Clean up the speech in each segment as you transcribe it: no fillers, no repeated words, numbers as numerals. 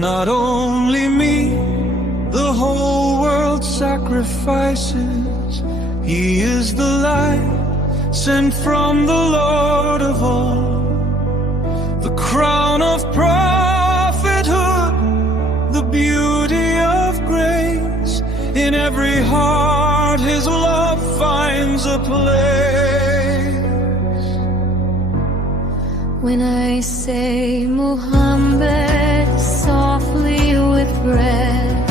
Not only me, the whole world sacrifices. He is the light sent from the Lord of all, the crown of prophethood, the beauty of grace. In every heart His love finds a place. When I say Muhammad softly with breath,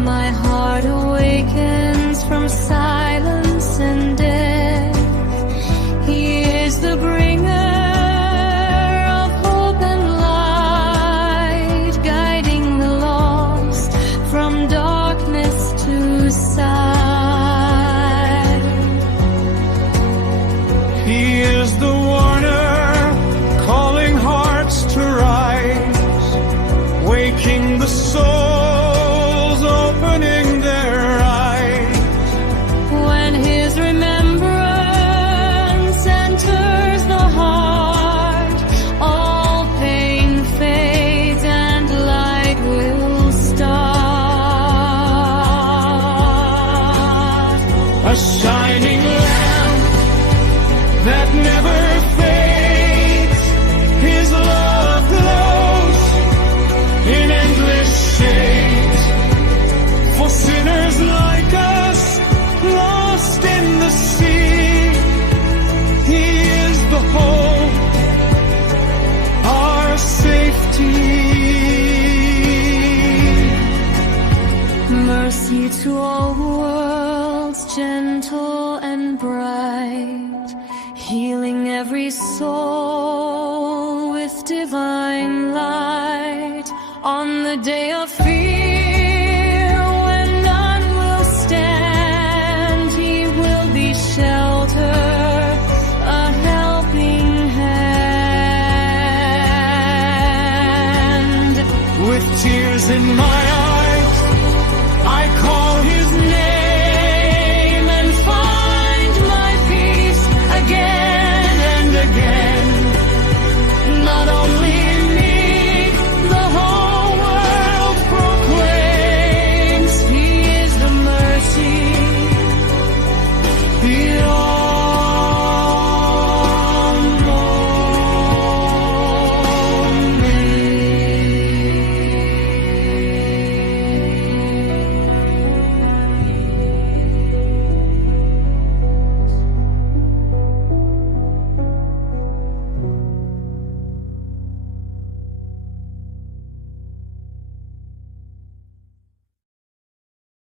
my heart awakens from silence and death. He is the bringer of hope and light, guiding the lost from darkness to sight. He is the warner, calling hearts to rise, waking the souls, opening their eyes. When His remembrance enters the heart, all pain fades and light will start. A shining lamp that never fades, His love glows in endless shades. For sinners like us, lost in the sea, He is the hope, our safety. Mercy to all worlds, gentle and bright, healing every soul with divine light. On the day of fear,